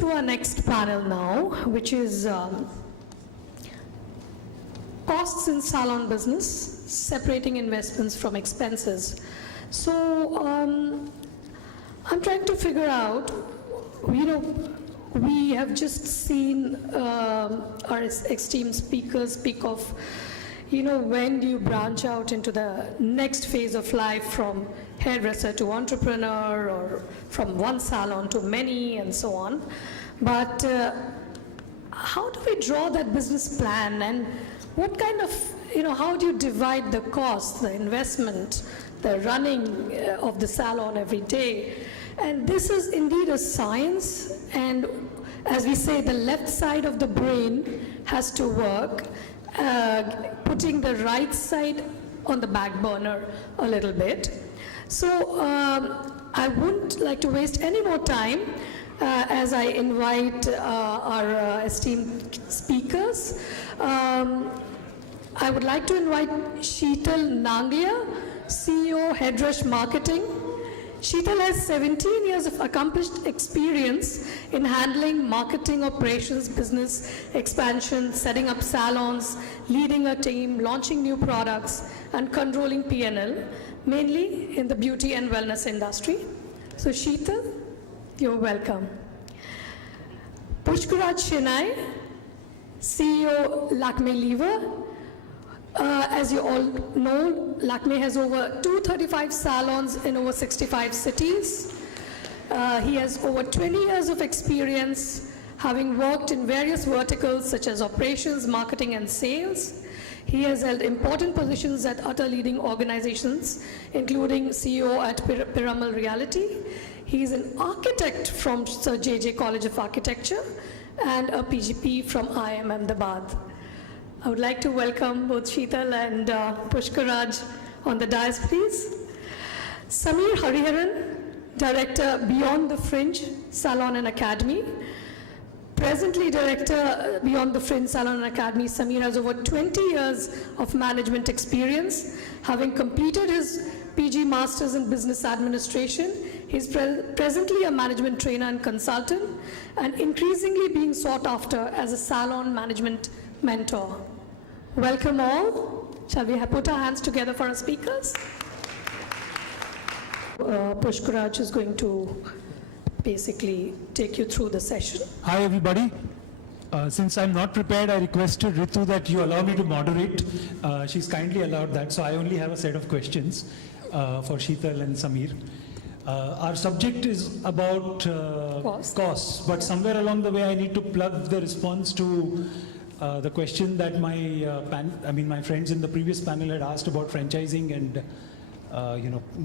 move to our next panel now, which is costs in salon business, separating investments from expenses. So I'm trying to figure out, we have just seen our esteemed speakers speak of, when do you branch out into the next phase of life from hairdresser to entrepreneur, or from one salon to many, and so on. But how do we draw that business plan, and what kind of, how do you divide the cost, the investment, the running of the salon every day? And this is indeed a science, and as we say, the left side of the brain has to work, putting the right side on the back burner a little bit. So I wouldn't like to waste any more time as I invite our esteemed speakers. I would like to invite Sheetal Nanglia, CEO, Headrush Marketing. Sheetal has 17 years of accomplished experience in handling marketing operations, business expansion, setting up salons, leading a team, launching new products, and controlling P&L, mainly in the beauty and wellness industry. So Sheetal, you're welcome. Pushkaraj Shenai, CEO, Lakmé Lever. As you all know, Lakmé has over 235 salons in over 65 cities. He has over 20 years of experience, having worked in various verticals such as operations, marketing, and sales. He has held important positions at other leading organizations, including CEO at Piramal Realty. He is an architect from Sir J.J. College of Architecture and a PGP from IIM Ahmedabad. I would like to welcome both Sheetal and Pushkaraj on the dais, please. Samir Hariharan, Director Beyond the Fringe Salon and Academy. Presently Director Beyond the Fringe Salon and Academy, Samir has over 20 years of management experience, having completed his PG Masters in Business Administration. He's presently a management trainer and consultant, and increasingly being sought after as a salon management mentor. Welcome all. Shall we put our hands together for our speakers? Pushkaraj is going to basically take you through the session. Hi everybody. Since I'm not prepared, I requested Ritu that you allow me to moderate. She's kindly allowed that, so I only have a set of questions for Sheetal and Samir. Our subject is about costs, but somewhere along the way I need to plug the response to the question that my friends in the previous panel had asked about franchising and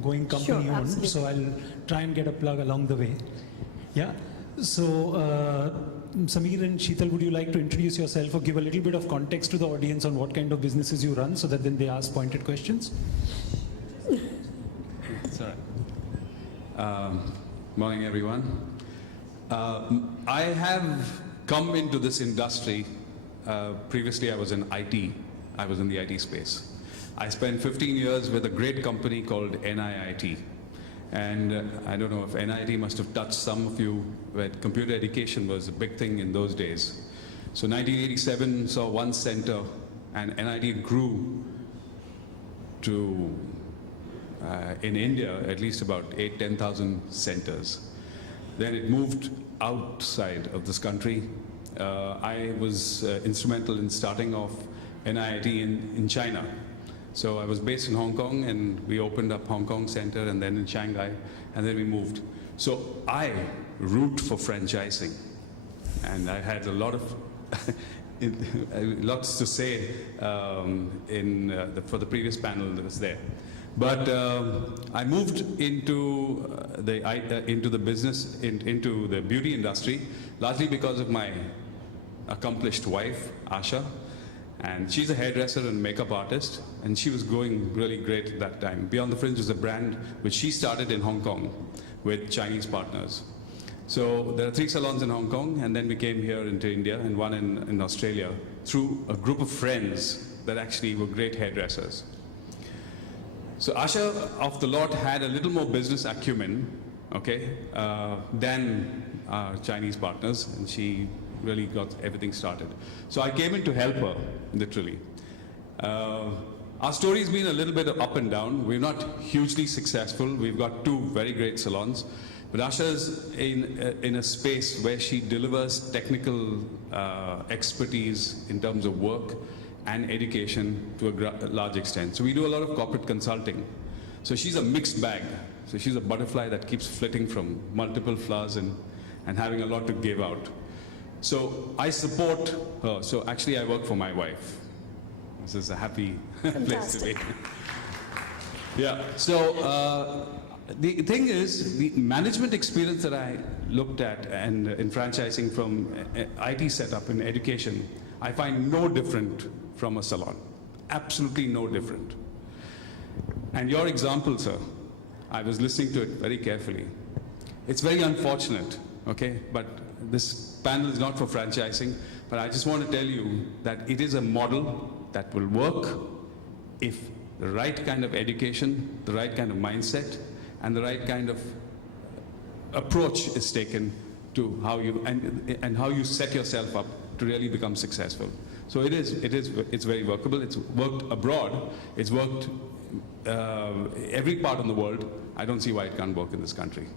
going company owned. So I'll try and get a plug along the way. Yeah. So Samir and Sheetal, would you like to introduce yourself or give a little bit of context to the audience on what kind of businesses you run, so that then they ask pointed questions? Sorry. Morning, everyone. I have come into this industry. Previously, I was in IT. I was in the IT space. I spent 15 years with a great company called NIIT. And I don't know if NIIT must have touched some of you, where computer education was a big thing in those days. So 1987 saw one center, and NIIT grew to, in India, at least about 10,000 centers. Then it moved outside of this country. I was instrumental in starting off NIIT in China. So I was based in Hong Kong, and we opened up Hong Kong Center, and then in Shanghai, and then we moved. So I root for franchising, and I had a lot of lots to say for the previous panel that was there. But I moved into the business, into the beauty industry, largely because of my accomplished wife, Asha. And she's a hairdresser and makeup artist, and she was going really great at that time. Beyond the Fringe was a brand which she started in Hong Kong with Chinese partners. So there are 3 salons in Hong Kong, and then we came here into India, and one in Australia, through a group of friends that actually were great hairdressers. So Asha of the lot had a little more business acumen, okay, than our Chinese partners, and she really got everything started. So I came in to help her, literally. Our story's been a little bit up and down. We're not hugely successful. We've got 2 very great salons. But Asha's in a space where she delivers technical expertise in terms of work and education to a large extent. So we do a lot of corporate consulting. So she's a mixed bag. So she's a butterfly that keeps flitting from multiple flowers and having a lot to give out. So I support her. So actually I work for my wife. This is a happy place to be. Yeah, so the thing is, the management experience that I looked at and in franchising from IT setup in education, I find no different from a salon. Absolutely no different. And your example, sir, I was listening to it very carefully. It's very unfortunate, okay? But this panel is not for franchising, but I just want to tell you that it is a model that will work if the right kind of education, the right kind of mindset, and the right kind of approach is taken to how you, and how you set yourself up to really become successful. So it's very workable. It's worked abroad. It's worked every part in the world. I don't see why it can't work in this country.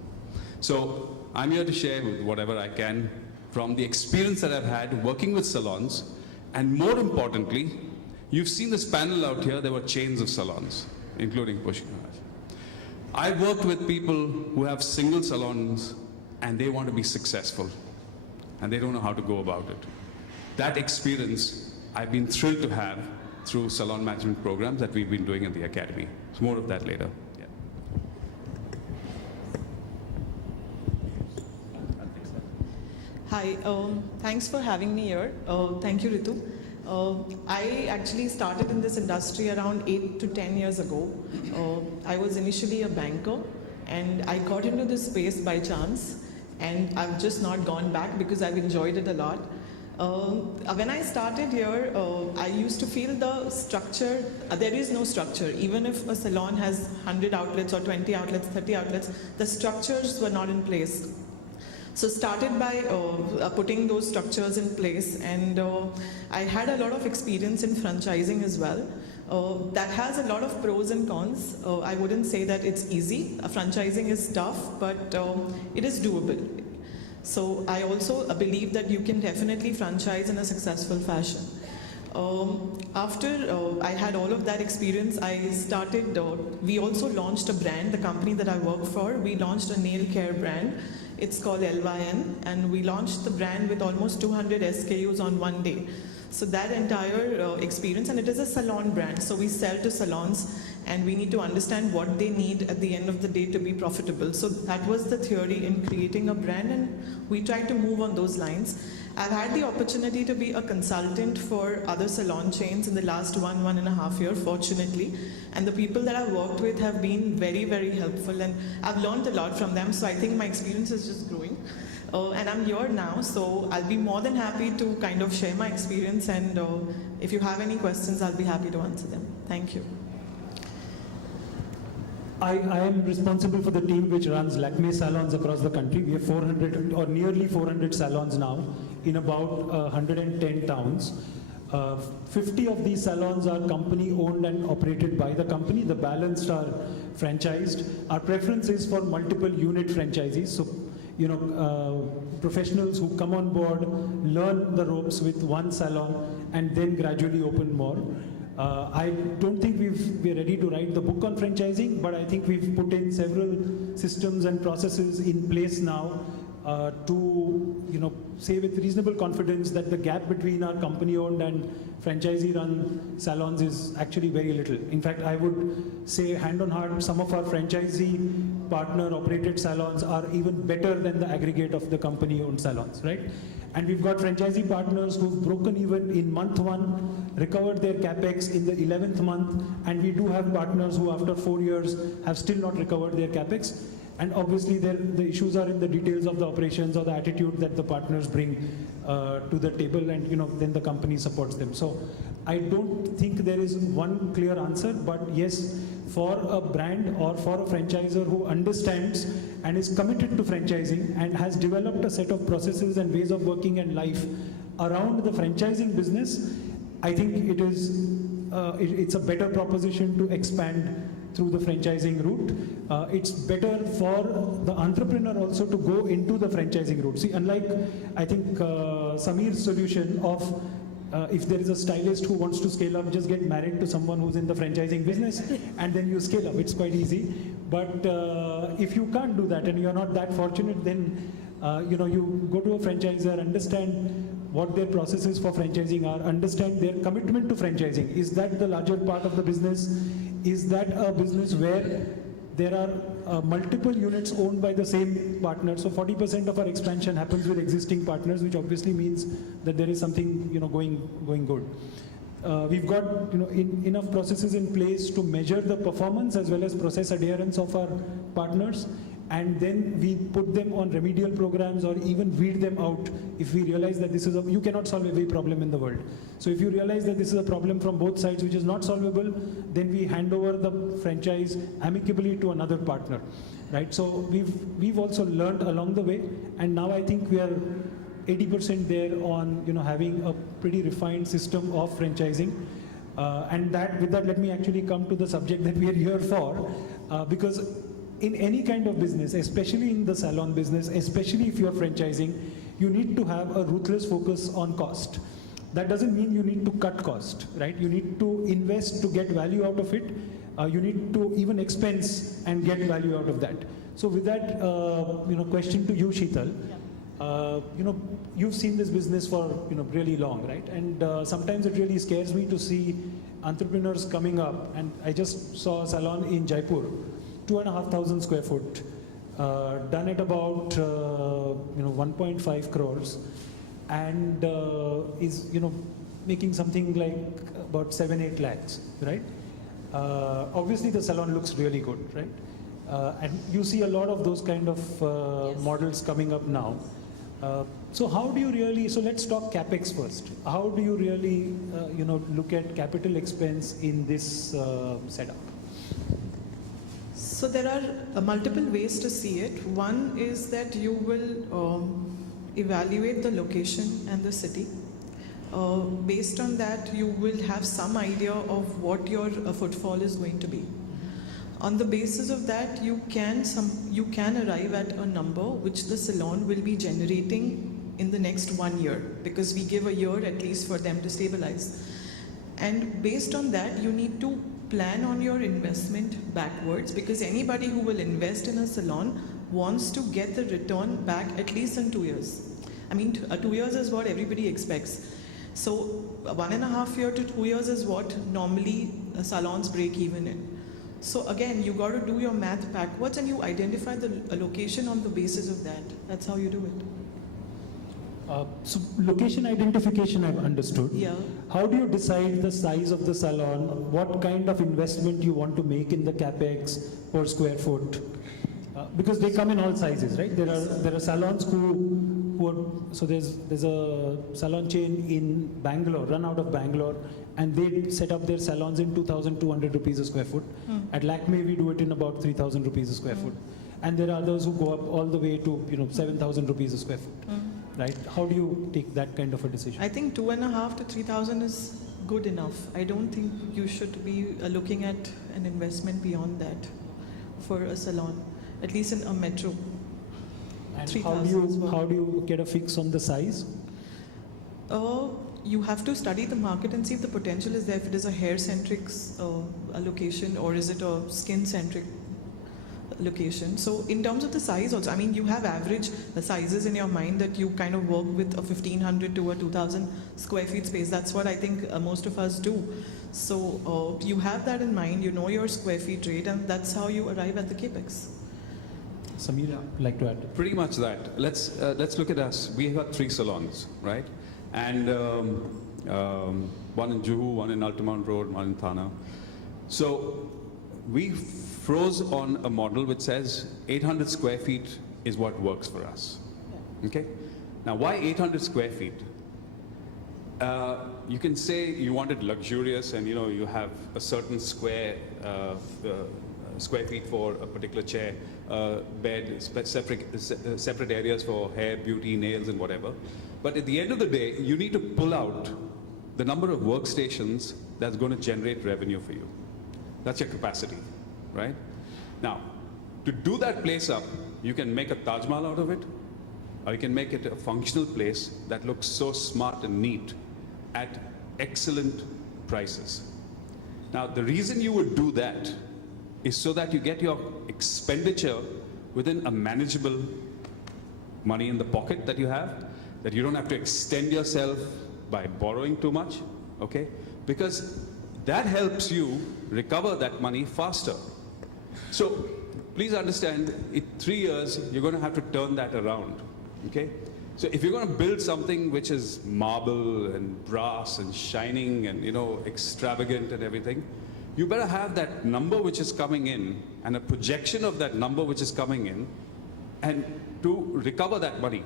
So I'm here to share with whatever I can from the experience that I've had working with salons, and more importantly, you've seen this panel out here. There were chains of salons, including Pushkaraj. I've worked with people who have single salons and they want to be successful and they don't know how to go about it. That experience I've been thrilled to have through salon management programs that we've been doing in the academy. So more of that later. Yeah. Hi, thanks for having me here. Thank you, Ritu. I actually started in this industry around 8 to 10 years ago. I was initially a banker and I got into this space by chance, and I've just not gone back because I've enjoyed it a lot. When I started here, I used to feel the structure, there is no structure. Even if a salon has 100 outlets or 20 outlets, 30 outlets, the structures were not in place. So started by putting those structures in place, and I had a lot of experience in franchising as well. That has a lot of pros and cons. I wouldn't say that it's easy. Franchising is tough, but it is doable. So I also believe that you can definitely franchise in a successful fashion. After I had all of that experience, I started, we also launched a brand, the company that I work for, we launched a nail care brand. It's called LYN, and we launched the brand with almost 200 SKUs on one day. So that entire experience, and it is a salon brand, so we sell to salons and we need to understand what they need at the end of the day to be profitable. So that was the theory in creating a brand, and we tried to move on those lines. I've had the opportunity to be a consultant for other salon chains in the last 1.5 years, fortunately. And the people that I've worked with have been very, very helpful, and I've learned a lot from them. So I think my experience is just growing. And I'm here now, so I'll be more than happy to kind of share my experience, and if you have any questions, I'll be happy to answer them. Thank you. I am responsible for the team which runs Lakmé salons across the country. We have 400 or nearly 400 salons now in about 110 towns. 50 of these salons are company owned and operated by the company. The balance are franchised. Our preference is for multiple unit franchisees. So, professionals who come on board, learn the ropes with one salon and then gradually open more. I don't think we're ready to write the book on franchising, but I think we've put in several systems and processes in place now to say with reasonable confidence that the gap between our company-owned and franchisee-run salons is actually very little. In fact, I would say hand on heart, some of our franchisee partner-operated salons are even better than the aggregate of the company-owned salons, right? And we've got franchisee partners who've broken even in month 1, recovered their capex in the 11th month, and we do have partners who after 4 years have still not recovered their capex. And obviously the issues are in the details of the operations or the attitude that the partners bring to the table, and then the company supports them. So I don't think there is one clear answer, but yes, for a brand or for a franchisor who understands and is committed to franchising and has developed a set of processes and ways of working and life around the franchising business, I think it's a better proposition to expand through the franchising route. It's better for the entrepreneur also to go into the franchising route. See, unlike, I think, Samir's solution of if there is a stylist who wants to scale up, just get married to someone who's in the franchising business and then you scale up. It's quite easy. But if you can't do that and you're not that fortunate, then you go to a franchisor, understand what their processes for franchising are, understand their commitment to franchising. Is that the larger part of the business? Is that a business where there are multiple units owned by the same partner? So 40% of our expansion happens with existing partners, which obviously means that there is something going good. We've got enough processes in place to measure the performance as well as process adherence of our partners, and then we put them on remedial programs or even weed them out if we realize that this is you cannot solve every problem in the world. So if you realize that this is a problem from both sides which is not solvable, then we hand over the franchise amicably to another partner, right? So we've also learned along the way, and now I think we are 80% there on having a pretty refined system of franchising. And with that, let me actually come to the subject that we are here for, because in any kind of business, especially in the salon business, especially if you're franchising, you need to have a ruthless focus on cost. That doesn't mean you need to cut cost, right? You need to invest to get value out of it. You need to even expense and get value out of that. So with that, question to you, Sheetal. You've seen this business for really long, right? And sometimes it really scares me to see entrepreneurs coming up. And I just saw a salon in Jaipur, 2,500 square foot, done at about 1.5 crores, and is making something like about 7-8 lakhs, right? Obviously, the salon looks really good, right? And you see a lot of those kind of models coming up now. So how do you really, so let's talk CapEx first. How do you really, look at capital expense in this setup? So there are multiple ways to see it. One is that you will evaluate the location and the city. Based on that, you will have some idea of what your footfall is going to be. On the basis of that, you can arrive at a number which the salon will be generating in the next 1 year, because we give a year at least for them to stabilize. And based on that, you need to plan on your investment backwards, because anybody who will invest in a salon wants to get the return back at least in 2 years. I mean, 2 years is what everybody expects. So 1.5 years to 2 years is what normally salons break even in. So again, you got to do your math backwards and you identify the location on the basis of that. That's how you do it. So location identification I've understood. Yeah. How do you decide the size of the salon? What kind of investment you want to make in the capex per square foot? Because they come in all sizes, right? There are salons who are, so there's a salon chain in Bangalore, run out of Bangalore, and they set up their salons in 2,200 rupees a square foot. At Lakmé, we do it in about 3,000 rupees a square foot. And there are others who go up all the way to 7,000 rupees a square foot. Right? How do you take that kind of a decision? I think 2.5 to 3,000 is good enough. I don't think you should be looking at an investment beyond that for a salon, at least in a metro. And how do you get a fix on the size? You have to study the market and see if the potential is there, if it is a hair-centric location or is it a skin-centric location. So in terms of the size also, I mean, you have average sizes in your mind that you kind of work with a 1,500 to a 2,000 square feet space. That's what I think most of us do. So you have that in mind, you know your square feet rate, and that's how you arrive at the capex. Samir, would like to add? Pretty much that. Let's look at us. We have got 3 salons, right? And one in Juhu, one in Altamount Road, one in Thana. So we froze on a model which says 800 square feet is what works for us. Okay? Now, why 800 square feet? You can say you want it luxurious, and you have a certain square feet for a particular chair, bed, separate areas for hair, beauty, nails, and whatever. But at the end of the day, you need to pull out the number of workstations that's going to generate revenue for you. That's your capacity, right? Now, to do that place up, you can make a Taj Mahal out of it, or you can make it a functional place that looks so smart and neat at excellent prices. Now, the reason you would do that is so that you get your expenditure within a manageable money in the pocket that you have, that you don't have to extend yourself by borrowing too much, okay? Because that helps you recover that money faster. So please understand, in 3 years, you're going to have to turn that around, okay? So if you're going to build something which is marble and brass and shining and, extravagant and everything, you better have that number which is coming in and a projection of that number which is coming in, and to recover that money.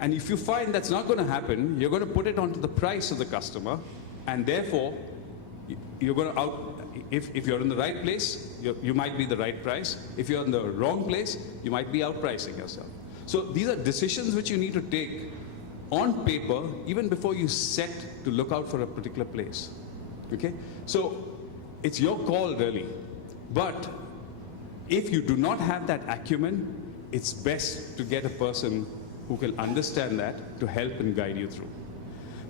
And if you find that's not going to happen, you're going to put it onto the price of the customer, and therefore you're going to if you're in the right place, you might be the right price. If you're in the wrong place, you might be outpricing yourself. So these are decisions which you need to take on paper even before you set to look out for a particular place. Okay? So it's your call really. But if you do not have that acumen, it's best to get a person who can understand that to help and guide you through.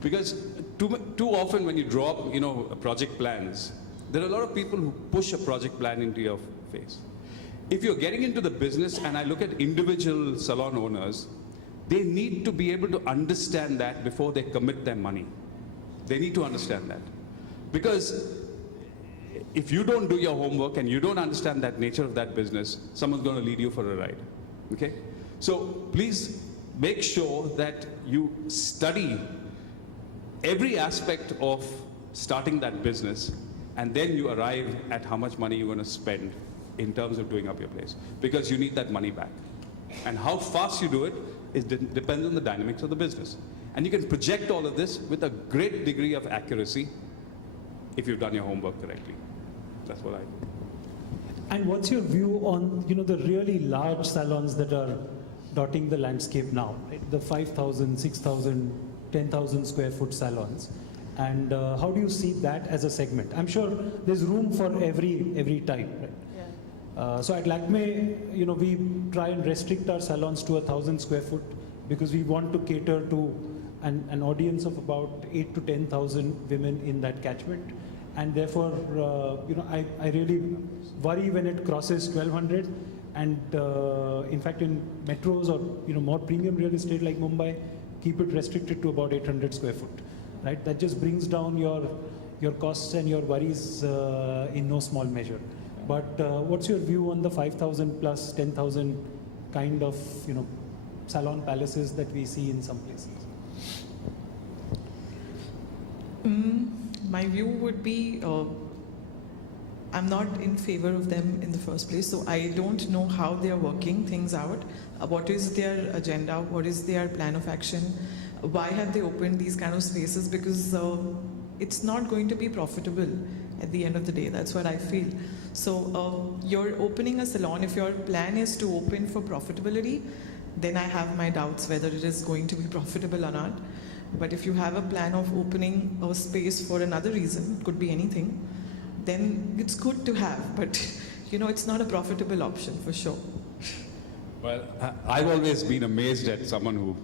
Because too often when you draw up, project plans, there are a lot of people who push a project plan into your face. If you're getting into the business, and I look at individual salon owners, they need to be able to understand that before they commit their money. They need to understand that. Because if you don't do your homework and you don't understand that nature of that business, someone's going to lead you for a ride. Okay? So please make sure that you study every aspect of starting that business, and then you arrive at how much money you're going to spend in terms of doing up your place, because you need that money back. And how fast you do it depends on the dynamics of the business. And you can project all of this with a great degree of accuracy if you've done your homework correctly. That's what I do. And what's your view on the really large salons that are dotting the landscape now, right? The 5,000, 6,000, 10,000 square foot salons, and how do you see that as a segment? I'm sure there's room for every type, right? Yeah. So at Lakmé, we try and restrict our salons to 1,000 square foot because we want to cater to an audience of about 8 to 10,000 women in that catchment, and therefore, I really worry when it crosses 1,200. And in fact, in metros or more premium real estate like Mumbai, keep it restricted to about 800 square foot, right? That just brings down your costs and your worries in no small measure. But what's your view on the 5,000 plus 10,000 kind of salon palaces that we see in some places? My view would be, I'm not in favor of them in the first place, so I don't know how they are working things out. What is their agenda? What is their plan of action? Why have they opened these kind of spaces? Because it's not going to be profitable at the end of the day. That's what I feel. So you're opening a salon. If your plan is to open for profitability, then I have my doubts whether it is going to be profitable or not. But if you have a plan of opening a space for another reason, it could be anything, then it's good to have, but it's not a profitable option for sure. Well, I've always been amazed at someone who,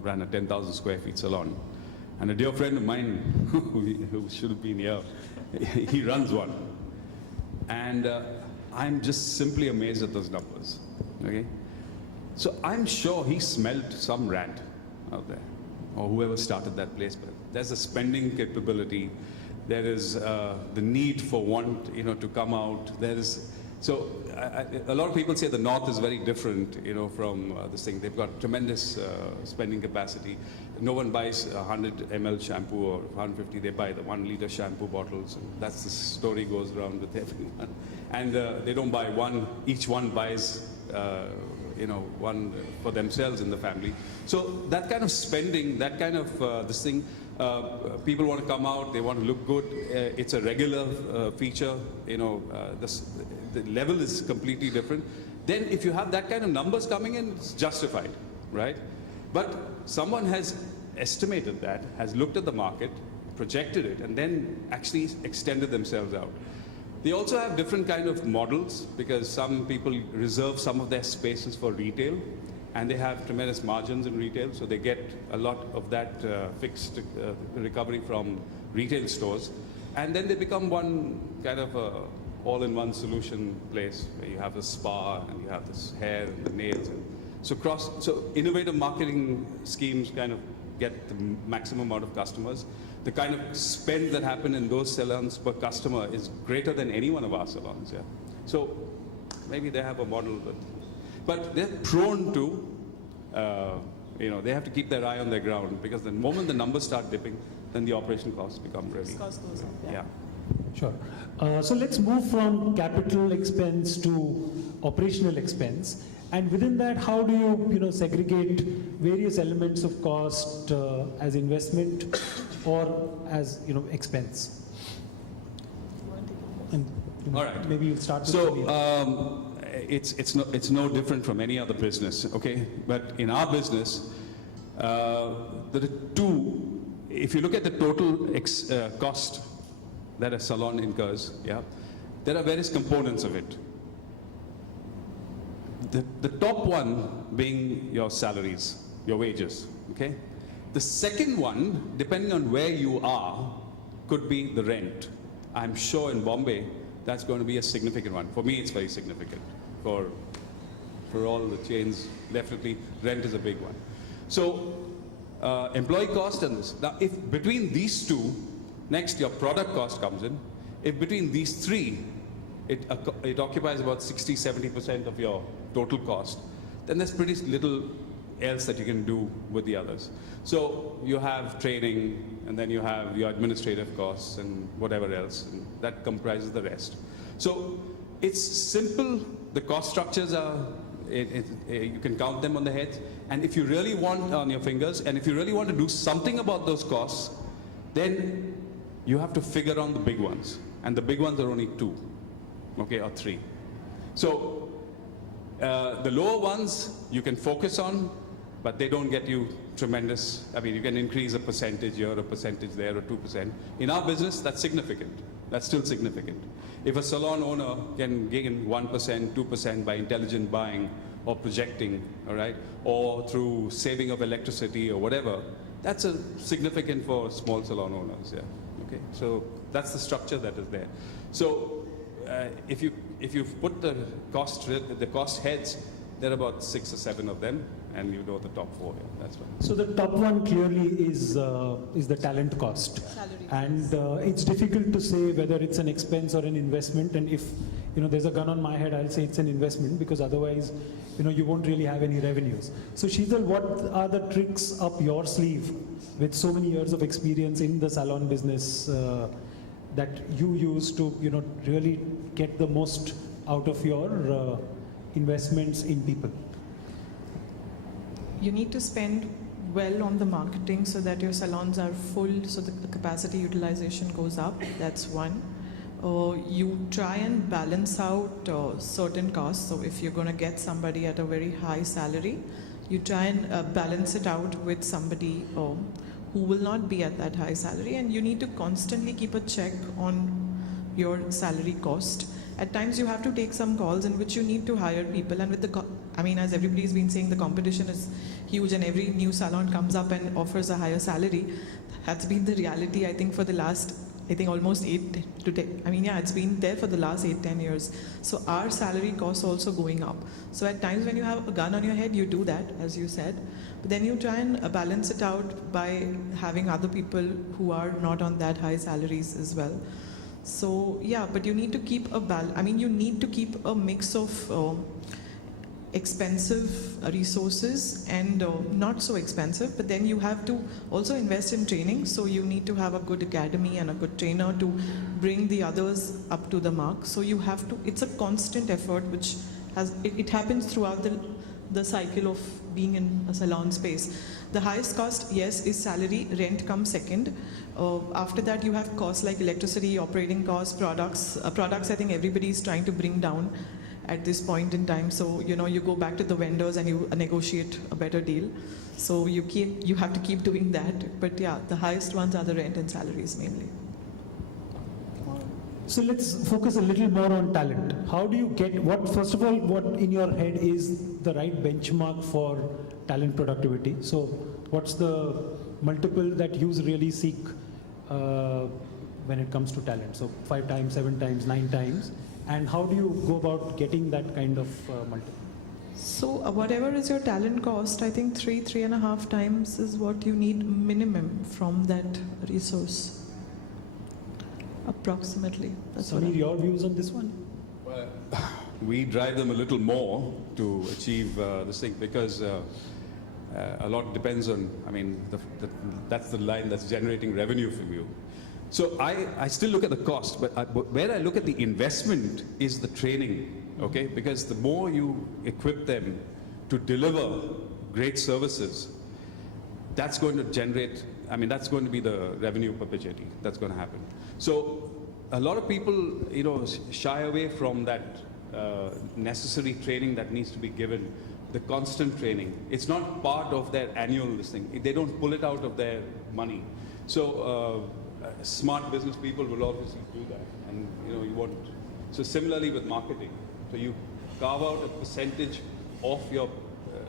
ran a 10,000 square feet salon. And a dear friend of mine who should have been here, he runs one. And I'm just simply amazed at those numbers, okay? So I'm sure he smelled some rat out there, or whoever started that place. But there's a spending capability. There is the need for one, to come out. So a lot of people say the North is very different, from this thing. They've got tremendous spending capacity. No one buys 100 ml shampoo or 150. They buy the 1 liter shampoo bottles. And that's the story goes around with everyone. And they don't buy one. Each one buys, one for themselves in the family. So that kind of spending, that kind of this thing, People want to come out, they want to look good. It's a regular feature, you know, the level is completely different. Then if you have that kind of numbers coming in, it's justified, right? But someone has estimated that, has looked at the market, projected it, and then actually extended themselves out. They also have different kind of models, because some people reserve some of their spaces for retail, and they have tremendous margins in retail, so they get a lot of that fixed recovery from retail stores. And then they become one kind of all-in-one solution place, where you have the spa, and you have this hair and the nails. And so innovative marketing schemes kind of get the maximum amount of customers. The kind of spend that happen in those salons per customer is greater than any one of our salons. Yeah. So maybe they have a model, but they're prone to, you know, they have to keep their eye on their ground, because the moment the numbers start dipping, then the operation costs become really. Cost goes up. Yeah. Sure. So let's move from capital expense to operational expense. And within that, how do you, segregate various elements of cost as investment or as, expense? And All right. maybe you'll start with So Samir. it's no different from any other business, okay? But in our business, there are two. If you look at the total cost that a salon incurs, yeah, there are various components of it. The top one being your salaries, your wages, okay? The second one, depending on where you are, could be the rent. I'm sure in Bombay, that's going to be a significant one. For me, it's very significant. For all the chains, definitely, rent is a big one. So, employee cost and this. Now, if between these two, next your product cost comes in. If between these three, it occupies about 60-70% of your total cost, then there's pretty little else that you can do with the others. So you have training, and then you have your administrative costs and whatever else, and that comprises the rest. So it's simple. The cost structures are, you can count them on the head. And if you really want, on your fingers, and if you really want to do something about those costs, then you have to figure on the big ones. And the big ones are only two, okay, or three. So the lower ones you can focus on, but they don't get you tremendous. I mean, you can increase a percentage here, a percentage there, or 2%. In our business, that's significant. That's still significant. If a salon owner can gain 1%, 2% by intelligent buying or projecting, all right, or through saving of electricity or whatever, that's a significant for small salon owners. Yeah. Okay. So that's the structure that is there. So if you put the cost heads, there are about 6 or 7 of them, and you know the top 4. Yeah, that's right. So the top one clearly is the talent cost, Salary. and it's difficult to say whether it's an expense or an investment. And if there's a gun on my head, I'll say it's an investment, because otherwise you won't really have any revenues. So Sheetal, what are the tricks up your sleeve with so many years of experience in the salon business that you use to really get the most out of your investments in people? You need to spend well on the marketing so that your salons are full, so that the capacity utilization goes up. That's one. You try and balance out certain costs. So if you're going to get somebody at a very high salary, you try and balance it out with somebody who will not be at that high salary, and you need to constantly keep a check on your salary cost. At times you have to take some calls in which you need to hire people, and with as everybody's been saying, the competition is huge, and every new salon comes up and offers a higher salary. That's been the reality, I think, for the last, almost 8 to 10. It's been there for the last 8-10 years. So our salary costs also going up. So at times when you have a gun on your head, you do that, as you said. But then you try and balance it out by having other people who are not on that high salaries as well. So yeah, but you need to keep you need to keep a mix of expensive resources and not so expensive, but then you have to also invest in training. So you need to have a good academy and a good trainer to bring the others up to the mark. So you have to, it's a constant effort which it happens throughout the cycle of being in a salon space. The highest cost, yes, is salary. Rent comes second. After that, you have costs like electricity, operating costs, products. Products, I think everybody is trying to bring down at this point in time. So, you go back to the vendors and you negotiate a better deal. So you have to keep doing that. But yeah, the highest ones are the rent and salaries mainly. So let's focus a little more on talent. How do you get, first of all, what in your head is the right benchmark for talent productivity? So what's the multiple that you really seek when it comes to talent? So 5 times, 7 times, 9 times. And how do you go about getting that kind of multiple? So whatever is your talent cost, I think 3.5 times is what you need minimum from that resource. Approximately. That's Samir, your views on this one? Well, we drive them a little more to achieve this thing because a lot depends on, that's the line that's generating revenue from you. So I still look at the cost, but where I look at the investment is the training, okay? Because the more you equip them to deliver great services, that's going to generate, that's going to be the revenue perpetuity that's going to happen. So a lot of people, shy away from that necessary training that needs to be given, the constant training. It's not part of their annual listing. They don't pull it out of their money. So smart business people will obviously do that. And you want, so similarly with marketing. So you carve out a percentage of your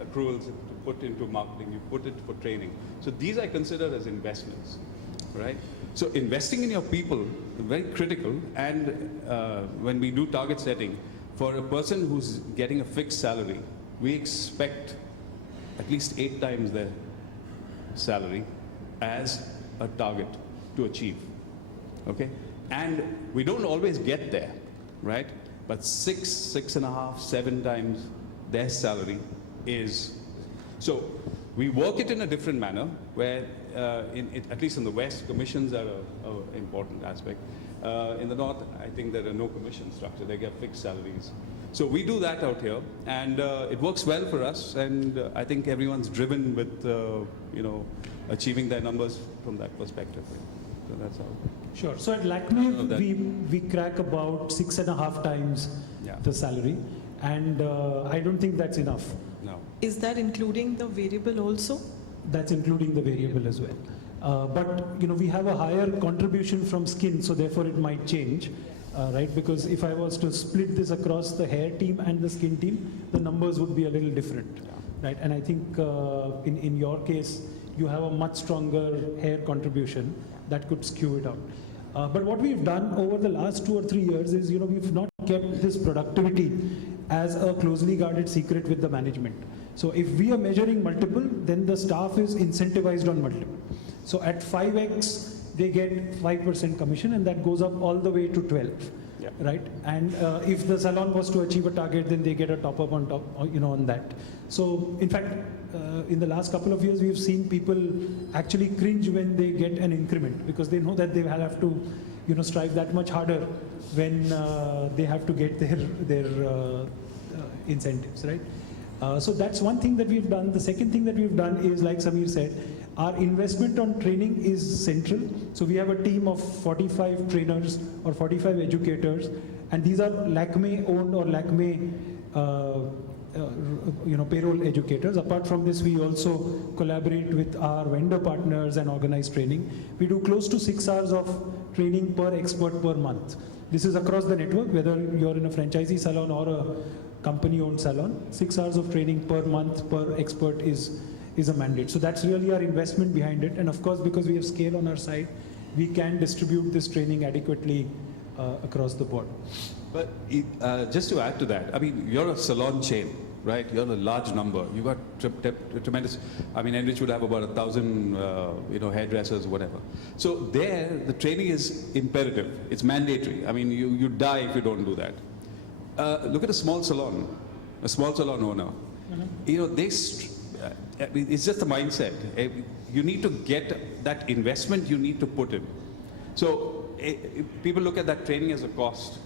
accruals to put into marketing, you put it for training. So these I consider as investments, right? So investing in your people is very critical. And when we do target setting, for a person who's getting a fixed salary, we expect at least 8 times their salary as a target to achieve, okay? And we don't always get there, right? But 6.5, 7 times their salary is, so we work it in a different manner where, at least in the West, commissions are an important aspect. In the North, I think there are no commission structure. They get fixed salaries. So we do that out here, and it works well for us. And I think everyone's driven with, achieving their numbers from that perspective. So that's how. Sure. So at Lakmé, we crack about 6.5 times the salary, and I don't think that's enough. No. Is that including the variable also? That's including the variable as well. But we have a higher contribution from skin, so therefore it might change, right? Because if I was to split this across the hair team and the skin team, the numbers would be a little different, right? And I think in your case, you have a much stronger hair contribution that could skew it out. But what we've done over the last 2 or 3 years is, we've not kept this productivity as a closely guarded secret with the management. So if we are measuring multiple, then the staff is incentivized on multiple. So at 5x, they get 5% commission, and that goes up all the way to 12, right? And if the salon was to achieve a target, then they get a top up on top, on that. So in fact, in the last couple of years, we've seen people actually cringe when they get an increment, because they know that they will have to, strive that much harder when they have to get their incentives, right? So that's one thing that we've done. The second thing that we've done is, like Samir said, our investment on training is central. So we have a team of 45 trainers or 45 educators, and these are Lakmé owned or Lakmé payroll educators. Apart from this, we also collaborate with our vendor partners and organize training. We do close to 6 hours of training per expert per month. This is across the network, whether you're in a franchisee salon or a company-owned salon. 6 hours of training per month per expert is a mandate. So that's really our investment behind it. And of course, because we have scale on our side, we can distribute this training adequately across the board. But just to add to that, you're a salon chain, right? You're a large number. You got tremendous. Enrich would have about 1,000, hairdressers, whatever. So there, the training is imperative. It's mandatory. You die if you don't do that. Look at a small salon owner. It's just a mindset. You need to get that investment. You need to put in. So people look at that training as a cost.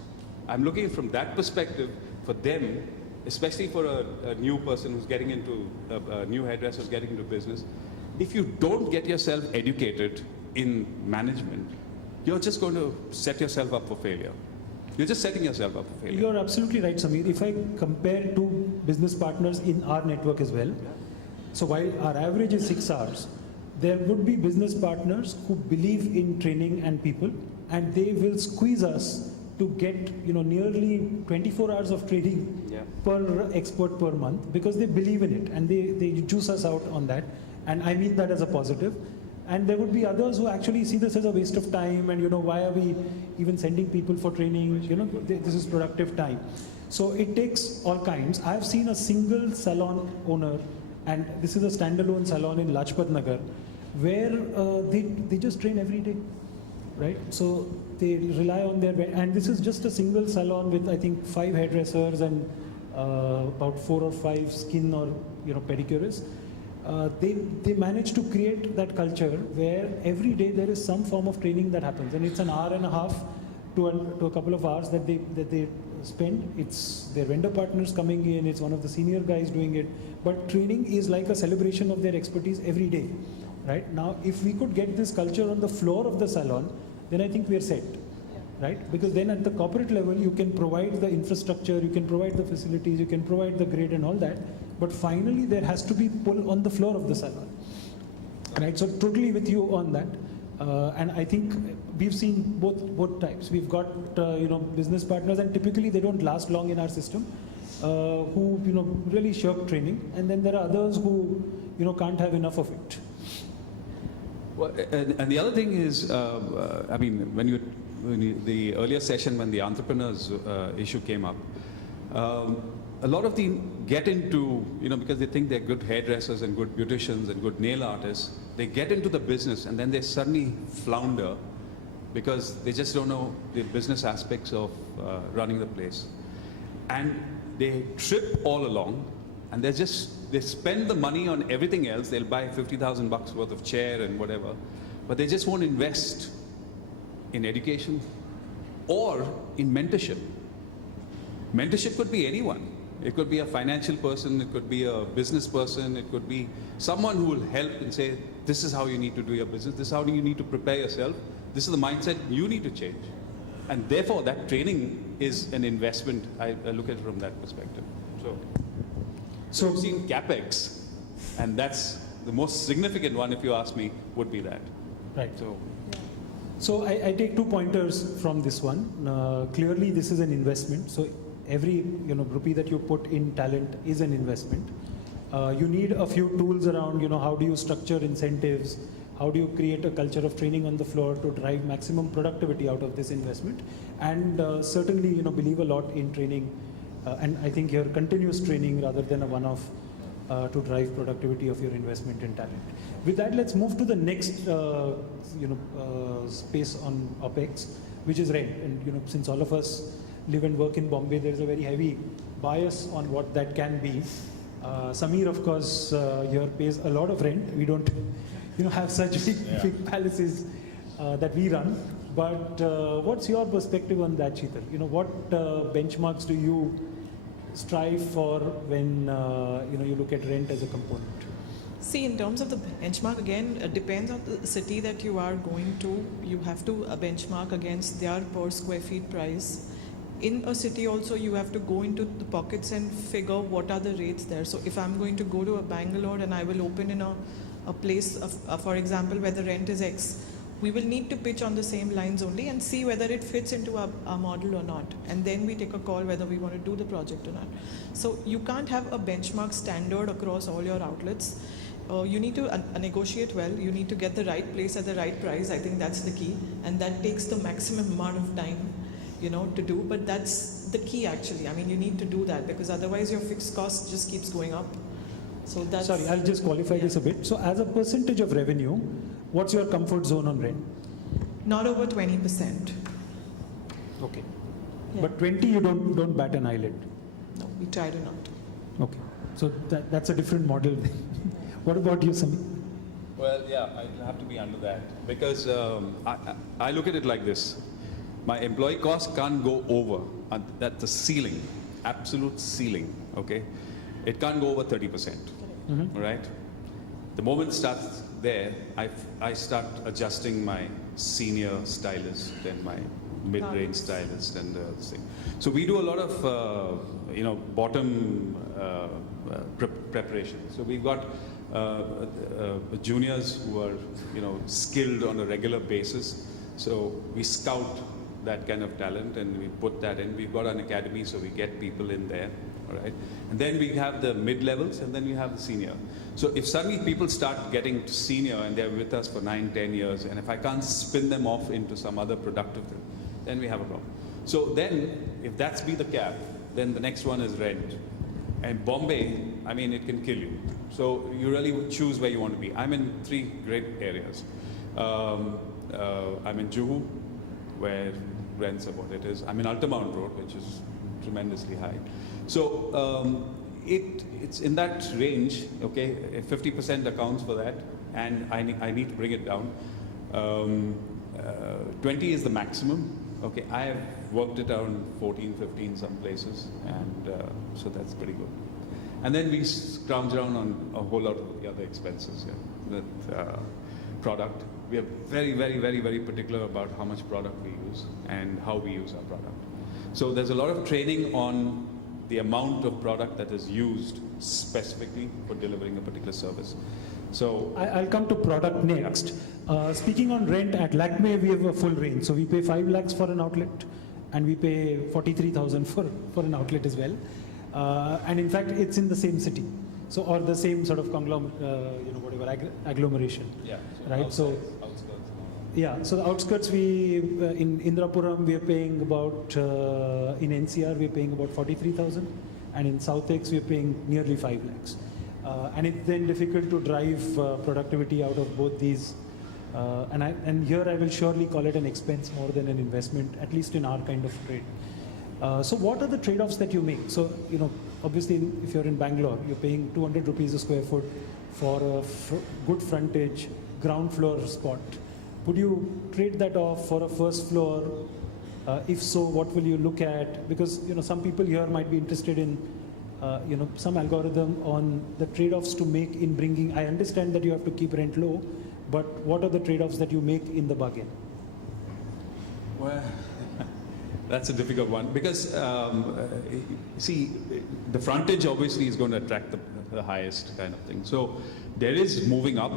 I'm looking from that perspective. For them, especially for a new person who's getting into, a new hairdresser who's getting into business, if you don't get yourself educated in management, you're just going to set yourself up for failure. You're just setting yourself up for failure. You're absolutely right, Samir. If I compare two business partners in our network as well, so while our average is 6 hours, there would be business partners who believe in training and people, and they will squeeze us to get nearly 24 hours of training per expert per month, because they believe in it and they juice us out on that, and I mean that as a positive. And there would be others who actually see this as a waste of time, and why are we even sending people for training? This is productive time. So it takes all kinds. I've seen a single salon owner, and this is a standalone salon in Lajpat Nagar, where they just train every day, right? So they rely on their, and this is just a single salon with I think 5 hairdressers and about 4 or 5 skin or pedicurists. They manage to create that culture where every day there is some form of training that happens, and it's an hour and a half to a couple of hours that they spend. It's their vendor partners coming in, it's one of the senior guys doing it, but training is like a celebration of their expertise every day, right? Now, if we could get this culture on the floor of the salon, then I think we are set, right? Because then at the corporate level, you can provide the infrastructure, you can provide the facilities, you can provide the grid and all that, but finally there has to be pull on the floor of the salon, right? So totally with you on that. And I think we've seen both types. We've got business partners, and typically they don't last long in our system, who really shirk training, and then there are others who can't have enough of it. Well, and the other thing is, I mean, the earlier session when the entrepreneurs issue came up, a lot of them get into, because they think they're good hairdressers and good beauticians and good nail artists, they get into the business and then they suddenly flounder because they just don't know the business aspects of running the place. And they trip all along, and they spend the money on everything else. They'll buy 50,000 bucks worth of chair and whatever, but they just won't invest in education or in mentorship. Mentorship could be anyone. It could be a financial person, it could be a business person, it could be someone who will help and say, this is how you need to do your business, this is how you need to prepare yourself, this is the mindset you need to change. And therefore, that training is an investment. I look at it from that perspective. So we've seen CapEx, and that's the most significant one, if you ask me, would be that. Right. So I take 2 pointers from this one. Clearly, this is an investment. So every rupee that you put in talent is an investment. You need a few tools around, how do you structure incentives? How do you create a culture of training on the floor to drive maximum productivity out of this investment? And certainly, believe a lot in training. And I think your continuous training rather than a one-off to drive productivity of your investment in talent. With that, let's move to the next space on OPEX, which is rent. And since all of us live and work in Bombay, there is a very heavy bias on what that can be. Samir, of course, here pays a lot of rent. We don't have such big palaces that we run. But what's your perspective on that, Sheetal? What benchmarks do you strive for when you look at rent as a component? See, in terms of the benchmark, again, it depends on the city that you are going to. You have to benchmark against their per square feet price. In a city also, you have to go into the pockets and figure what are the rates there. So if I'm going to go to a Bangalore and I will open in a place, for example, where the rent is X, we will need to pitch on the same lines only and see whether it fits into our model or not. And then we take a call whether we want to do the project or not. So you can't have a benchmark standard across all your outlets. You need to negotiate well. You need to get the right place at the right price. I think that's the key. And that takes the maximum amount of time, to do. But that's the key, actually. I mean, you need to do that because otherwise your fixed cost just keeps going up. So that's... Sorry, I'll just qualify this a bit. So as a percentage of revenue, what's your comfort zone on rent? Not over 20%. Okay. Yeah. But 20, you don't bat an eyelid? No, we try to not. Okay. So that's a different model. What about you, Samir? Well, yeah, I'll have to be under that because I look at it like this. My employee cost can't go over. That's the ceiling, absolute ceiling, okay, it can't go over 30%, all right? The moment it starts there, I start adjusting my senior stylist and my mid-range stylist and this thing. So we do a lot of, bottom preparation. So we've got juniors who are, skilled on a regular basis. So we scout that kind of talent and we put that in. We've got an academy, so we get people in there, all right? And then we have the mid-levels and then we have the senior. So if suddenly people start getting to senior and they're with us for 9, 10 years, and if I can't spin them off into some other productive thing, then we have a problem. So then, if that's be the cap, then the next one is rent. And Bombay, I mean, it can kill you. So you really choose where you want to be. I'm in 3 great areas. I'm in Juhu, where rents are what it is. I'm in Altamount Road, which is tremendously high. So it's in that range, okay, 50% accounts for that, and I need to bring it down. 20 is the maximum, okay. I have worked it around 14, 15 some places, and so that's pretty good. And then we scrounge around on a whole lot of the other expenses, yeah, with product. We are very, very, very, very particular about how much product we use and how we use our product. So there's a lot of training on the amount of product that is used specifically for delivering a particular service. So I'll come to product next. Speaking on rent, at Lakmé we have a full range. So we pay 5 lakhs for an outlet and we pay 43,000 for an outlet as well. And in fact, it's in the same city. So, or the same sort of agglomeration. yeah, right. Outskirts. Yeah, so the outskirts, we in Indrapuram we are paying about, in NCR we are paying about 43,000, and in South Ex we are paying nearly 5 lakhs. And it's then difficult to drive productivity out of both these. And here I will surely call it an expense more than an investment, at least in our kind of trade. So what are the trade-offs that you make? So, obviously if you're in Bangalore, you're paying 200 rupees a square foot for a good frontage, ground floor spot. Would you trade that off for a first floor? If so, what will you look at? Because, some people here might be interested in, some algorithm on the trade-offs to make in bringing, I understand that you have to keep rent low, but what are the trade-offs that you make in the bargain? Well, that's a difficult one because, see, the frontage obviously is going to attract the highest kind of thing. So there is moving up,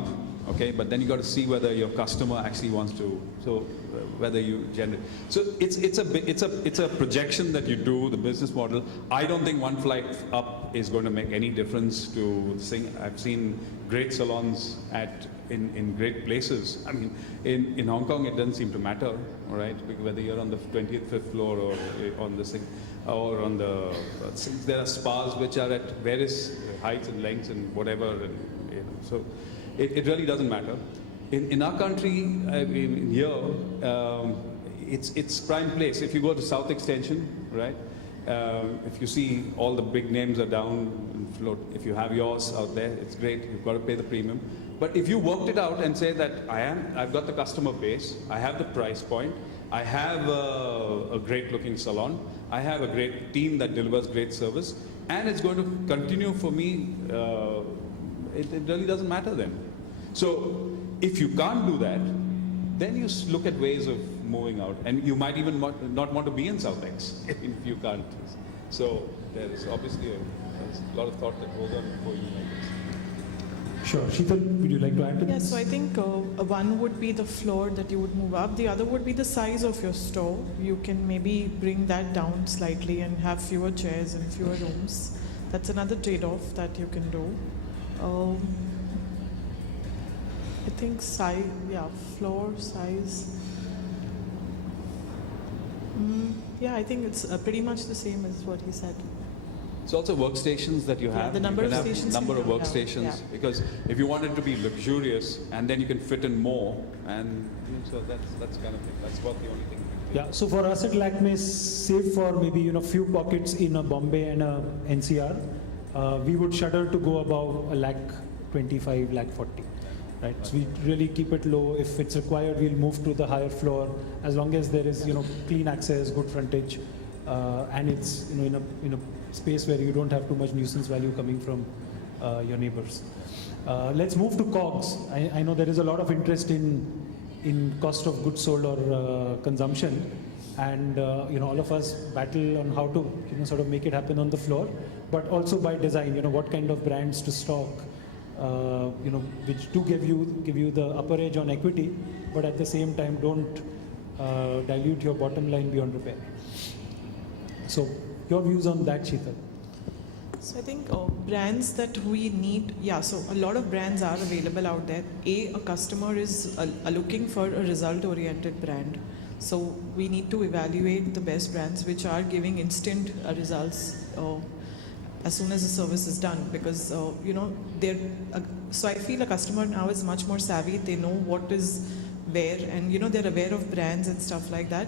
okay, but then you got to see whether your customer actually wants to, so whether you generate. So it's a projection that you do, the business model. I don't think one flight up is going to make any difference to the thing. I've seen great salons in great places. I mean, in Hong Kong, it doesn't seem to matter, all right? Because whether you're on the 25th floor or on this thing, or on the, there are spas which are at various heights and lengths and whatever, and, so it really doesn't matter. In our country, I mean, here, it's prime place. If you go to South Extension, right? If you see all the big names are down and float, if you have yours out there, it's great. You've got to pay the premium. But if you worked it out and say that I've got the customer base, I have the price point, I have a great looking salon, I have a great team that delivers great service, and it's going to continue for me, it really doesn't matter then. So if you can't do that, then you look at ways of moving out, and you might even not want to be in South Ex if you can't. So there is obviously a lot of thought that goes on before you make it. Sure. Sheetal, would you like to add to this? Yes, so I think one would be the floor that you would move up. The other would be the size of your store. You can maybe bring that down slightly and have fewer chairs and fewer rooms. That's another trade-off that you can do. I think size, yeah, floor size. Yeah, I think it's pretty much the same as what he said. It's also workstations that you have. Yeah, the number of stations. Number of workstations, yeah. because if you want it to be luxurious, and then you can fit in more, and so that's kind of thing. That's about the only thing. Yeah. So for us at Lakmé, save for maybe few pockets in a Bombay and a NCR, we would shudder to go above $125,000, $140,000. Right. So we really keep it low. If it's required, we'll move to the higher floor as long as there is clean access, good frontage. and it's in a space where you don't have too much nuisance value coming from your neighbors. Let's move to COGS. I know there is a lot of interest in cost of goods sold or consumption, and all of us battle on how to sort of make it happen on the floor, but also by design. What kind of brands to stock, which do give you the upper edge on equity, but at the same time don't dilute your bottom line beyond repair. So your views on that, Sheetal? So I think brands that we need, so a lot of brands are available out there. A customer is looking for a result-oriented brand. So we need to evaluate the best brands which are giving instant results as soon as the service is done, because so I feel a customer now is much more savvy. They know what is where, and they're aware of brands and stuff like that.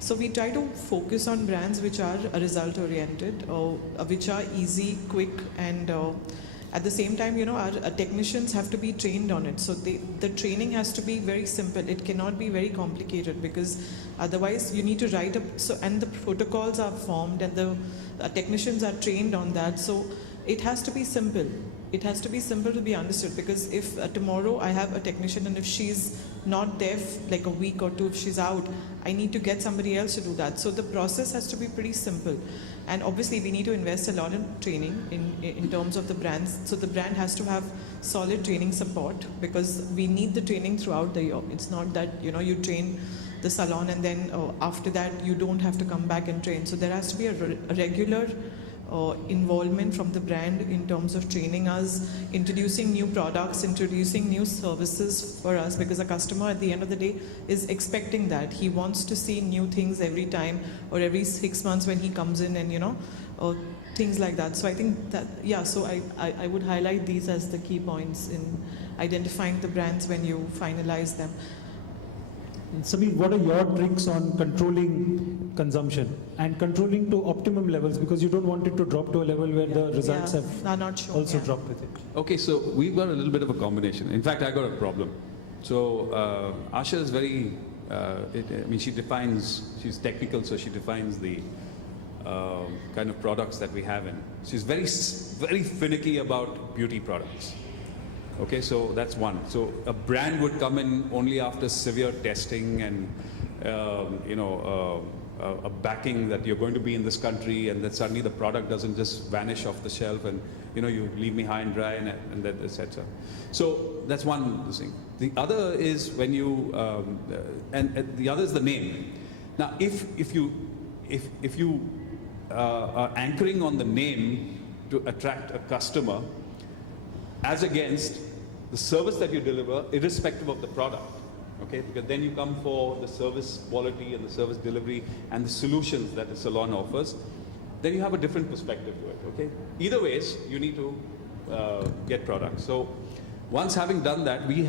So we try to focus on brands which are result oriented, which are easy, quick, and at the same time, our technicians have to be trained on it. So the training has to be very simple. It cannot be very complicated, because otherwise you need to write up. And the protocols are formed, and the technicians are trained on that. So it has to be simple. It has to be simple to be understood, because if tomorrow I have a technician and if she's not there like a week or two, if she's out, I need to get somebody else to do that. So the process has to be pretty simple. And obviously we need to invest a lot in training in terms of the brands. So the brand has to have solid training support, because we need the training throughout the year. It's not that, you train the salon and then after that you don't have to come back and train. So there has to be a regular involvement from the brand in terms of training us, introducing new products, introducing new services for us, because a customer at the end of the day is expecting that. He wants to see new things every time or every 6 months when he comes in, and things like that. So I think that, so I would highlight these as the key points in identifying the brands when you finalize them. And Samir, what are your tricks on controlling consumption and controlling to optimum levels, because you don't want it to drop to a level where the results have also dropped with it? Okay, so we've got a little bit of a combination. In fact, I got a problem. So Asha is very, she's technical, so she defines the kind of products that we have in. She's very, very finicky about beauty products. Okay, so that's one. So a brand would come in only after severe testing and, a backing that you're going to be in this country, and that suddenly the product doesn't just vanish off the shelf and, you leave me high and dry, and then etc. So that's one thing. The other is when you, and the other is the name. Now, if you are anchoring on the name to attract a customer, as against the service that you deliver, irrespective of the product, okay? Because then you come for the service quality and the service delivery and the solutions that the salon offers, then you have a different perspective to it, okay? Either ways, you need to get products. So once having done that, we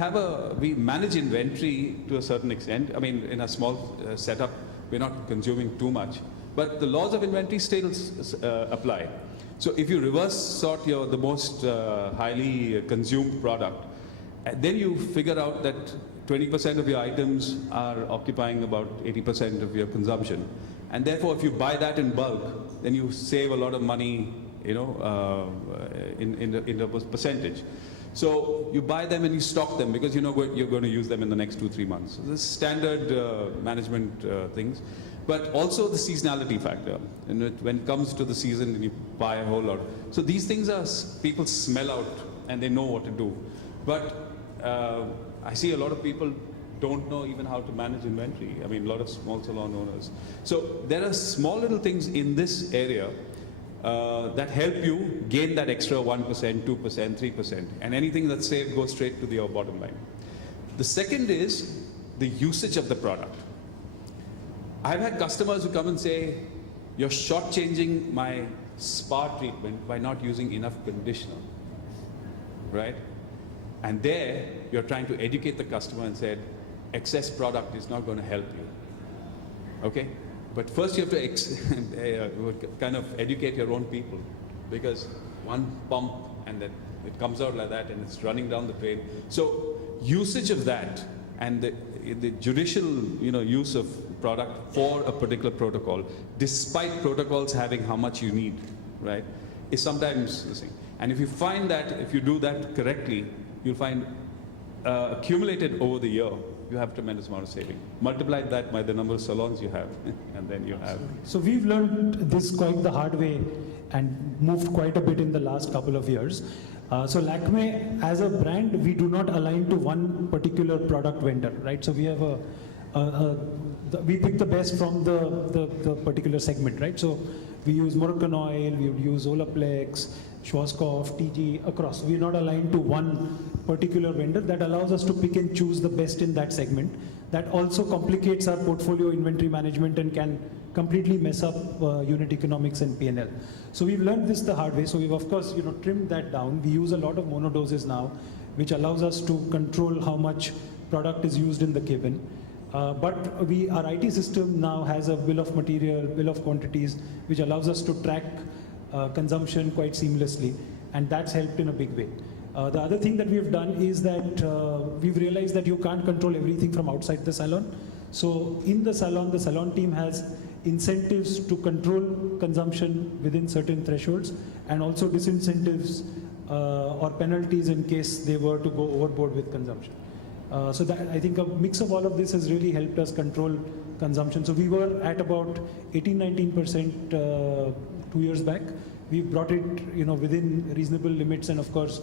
manage inventory to a certain extent. I mean, in a small setup, we're not consuming too much, but the laws of inventory still apply. So if you reverse sort the most highly consumed product, then you figure out that 20% of your items are occupying about 80% of your consumption. And therefore, if you buy that in bulk, then you save a lot of money, in the percentage. So you buy them and you stock them, because you know you're going to use them in the next 2-3 months. So this is standard management things. But also the seasonality factor. And when it comes to the season, and you buy a whole lot. So these things are, people smell out and they know what to do. But I see a lot of people don't know even how to manage inventory. I mean, a lot of small salon owners. So there are small little things in this area that help you gain that extra 1%, 2%, 3%. And anything that's saved goes straight to your bottom line. The second is the usage of the product. I've had customers who come and say, you're shortchanging my spa treatment by not using enough conditioner, right? And there, you're trying to educate the customer and said, excess product is not going to help you, okay? But first you have to kind of educate your own people, because one pump and that it comes out like that and it's running down the drain. So usage of that and the judicial use of product for a particular protocol, despite protocols having how much you need, right, is sometimes the thing. And if you find that, if you do that correctly, you'll find accumulated over the year, you have tremendous amount of saving. Multiply that by the number of salons you have, and then you have. So we've learned this quite the hard way and moved quite a bit in the last couple of years. So Lakmé, as a brand, we do not align to one particular product vendor, right? So we have we pick the best from the particular segment, right? So we use Moroccan oil, we would use Olaplex, Schwarzkopf, TG, across. We're not aligned to one particular vendor. That allows us to pick and choose the best in that segment. That also complicates our portfolio inventory management and can completely mess up unit economics and P&L. So we've learned this the hard way. So we've of course trimmed that down. We use a lot of monodoses now, which allows us to control how much product is used in the cabin. But our IT system now has a bill of material, bill of quantities, which allows us to track consumption quite seamlessly, and that's helped in a big way. The other thing that we've done is that we've realized that you can't control everything from outside the salon. So in the salon team has incentives to control consumption within certain thresholds, and also disincentives or penalties in case they were to go overboard with consumption. So that, I think a mix of all of this has really helped us control consumption. So we were at about 18-19% 2 years back. We brought it within reasonable limits, and of course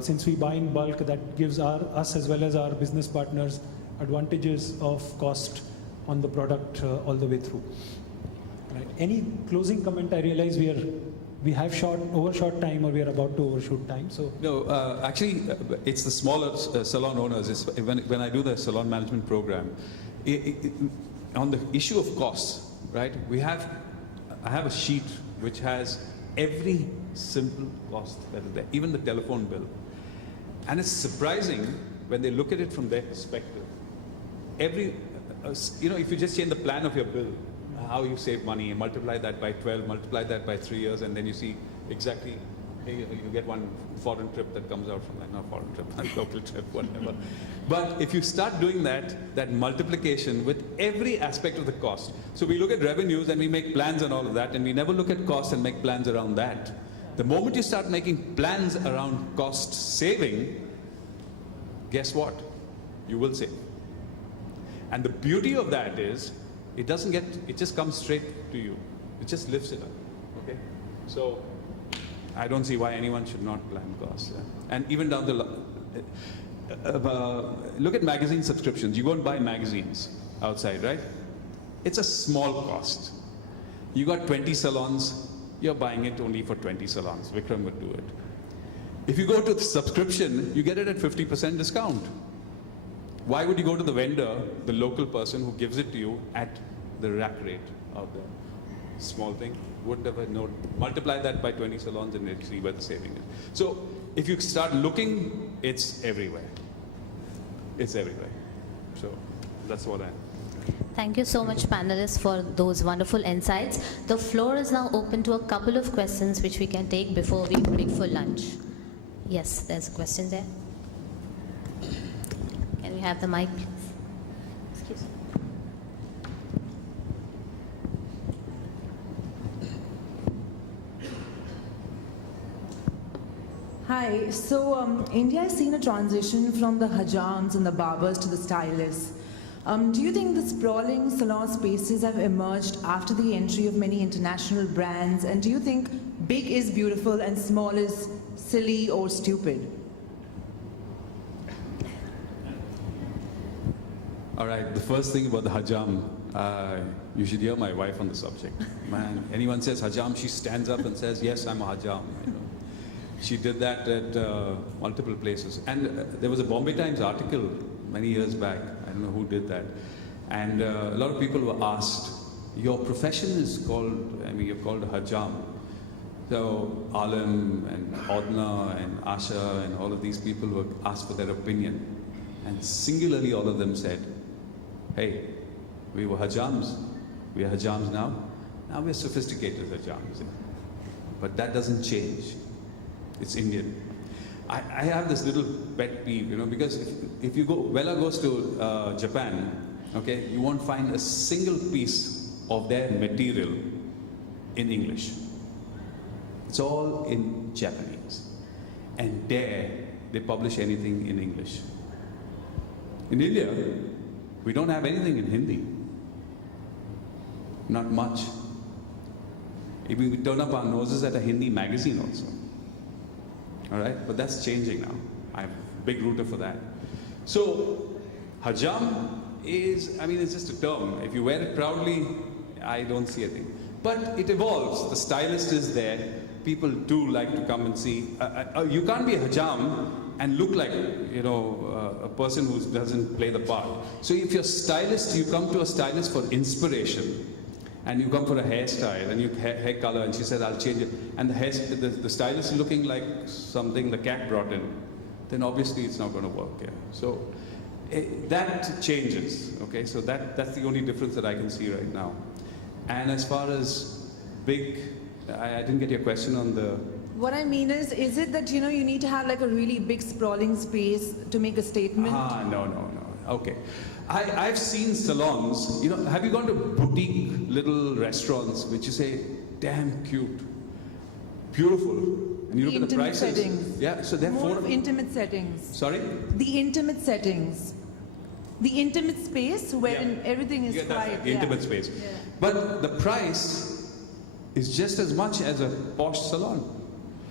since we buy in bulk, that gives us as well as our business partners advantages of cost on the product all the way through. Right. Any closing comment? I realize we have overshot time, or we are about to overshoot time. So no, actually, it's the smaller salon owners. When I do the salon management program, on the issue of costs, right? I have a sheet which has every simple cost that is there, even the telephone bill. And it's surprising when they look at it from their perspective. If you just change the plan of your bill, how you save money, and multiply that by 12, multiply that by 3 years, and then you see exactly, you get one foreign trip that comes out from that, not foreign trip, local trip, whatever. But if you start doing that multiplication with every aspect of the cost. So we look at revenues and we make plans and all of that, and we never look at costs and make plans around that. The moment you start making plans around cost saving, guess what? You will save. And the beauty of that is, it just comes straight to you. It just lifts it up, okay? So I don't see why anyone should not plan costs. Yeah? And even down the look at magazine subscriptions. You go and buy magazines outside, right? It's a small cost. You got 20 salons, you're buying it only for 20 salons. Vikram would do it. If you go to the subscription, you get it at 50% discount. Why would you go to the vendor, the local person who gives it to you at the rack rate of the small thing? Wouldn't have known. Multiply that by 20 salons and you'll see where the saving is. So if you start looking, it's everywhere. It's everywhere. So that's what I am. Thank you so much, panelists, for those wonderful insights. The floor is now open to a couple of questions which we can take before we break for lunch. Yes, there's a question there. Can we have the mic, please? Excuse me. Hi, so India has seen a transition from the hajams and the barbers to the stylists. Do you think the sprawling salon spaces have emerged after the entry of many international brands? And do you think big is beautiful and small is silly or stupid? All right, the first thing about the hajam, you should hear my wife on the subject. Man, anyone says hajam, she stands up and says, yes, I'm a hajam. She did that at multiple places. And there was a Bombay Times article many years back. I don't know who did that. And a lot of people were asked, your profession is called, you're called a hajam. So Alim and Odna and Asha and all of these people were asked for their opinion. And singularly all of them said, hey, we were hajams. We are hajams now. Now we're sophisticated hajams. But that doesn't change. It's Indian. I have this little pet peeve, because if you go, Vela goes to Japan, okay, you won't find a single piece of their material in English. It's all in Japanese. And dare they publish anything in English. In India, we don't have anything in Hindi. Not much. Even we turn up our noses at a Hindi magazine also. All right? But that's changing now. I'm a big rooter for that. So, hajam is, I mean, it's just a term. If you wear it proudly, I don't see a thing. But it evolves. The stylist is there. People do like to come and see. You can't be a hajam and look like, you know, a person who doesn't play the part. So if you're a stylist, you come to a stylist for inspiration. And you come for a hairstyle and you hair color, and she said, I'll change it. And the stylist is looking like something the cat brought in. Then obviously it's not going to work. Yeah. So that changes. Okay, so that's the only difference that I can see right now. And as far as big, I didn't get your question on the. What I mean is it that, you know, you need to have like a really big sprawling space to make a statement? No. Okay. I've seen salons, you know, have you gone to boutique little restaurants which you say, damn cute, beautiful, and you look at the prices? Settings. Yeah, so they're more of intimate settings. Sorry? The intimate settings. The intimate space wherein everything is quiet. The intimate space. Yeah. But the price is just as much as a posh salon.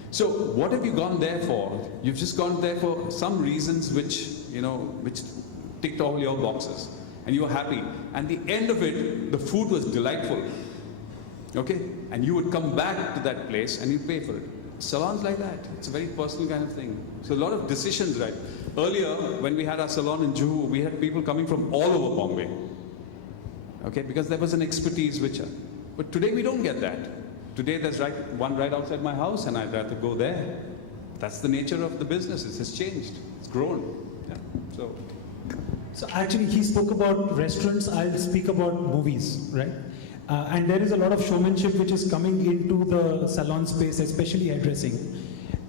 So what have you gone there for? You've just gone there for some reasons which, you know, which ticked all your boxes, and you were happy. And the end of it, the food was delightful. Okay? And you would come back to that place and you'd pay for it. Salons like that. It's a very personal kind of thing. So a lot of decisions, right? Earlier, when we had our salon in Juhu, we had people coming from all over Bombay. Okay? Because there was an expertise which. But today we don't get that. Today there's one right outside my house, and I'd rather go there. That's the nature of the business. It has changed. It's grown. Yeah. So actually, he spoke about restaurants. I'll speak about movies, right? And there is a lot of showmanship which is coming into the salon space, especially hairdressing.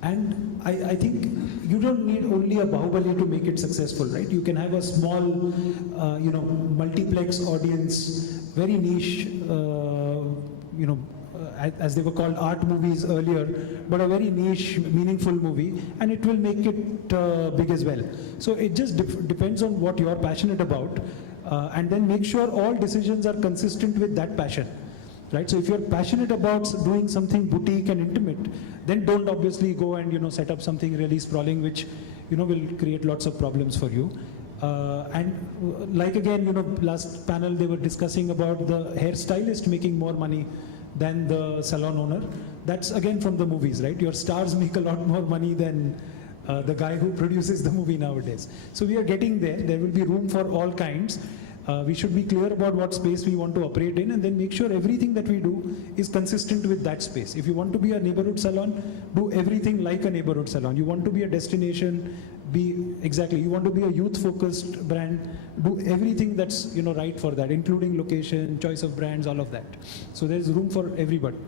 And I think you don't need only a Bahubali to make it successful, right? You can have a small, you know, multiplex audience, very niche, you know, as they were called art movies earlier, but a very niche, meaningful movie, and it will make it big as well. So it just depends on what you're passionate about, and then make sure all decisions are consistent with that passion, right? So if you're passionate about doing something boutique and intimate, then don't obviously go and, you know, set up something really sprawling, which, you know, will create lots of problems for you. And like again, you know, last panel they were discussing about the hairstylist making more money than the salon owner. That's again from the movies, right? Your stars make a lot more money than the guy who produces the movie nowadays. So we are getting there. There will be room for all kinds. We should be clear about what space we want to operate in, and then make sure everything that we do is consistent with that space. If you want to be a neighborhood salon, do everything like a neighborhood salon. You want to be a destination, you want to be a youth-focused brand, do everything that's, you know, right for that, including location, choice of brands, all of that. So there's room for everybody.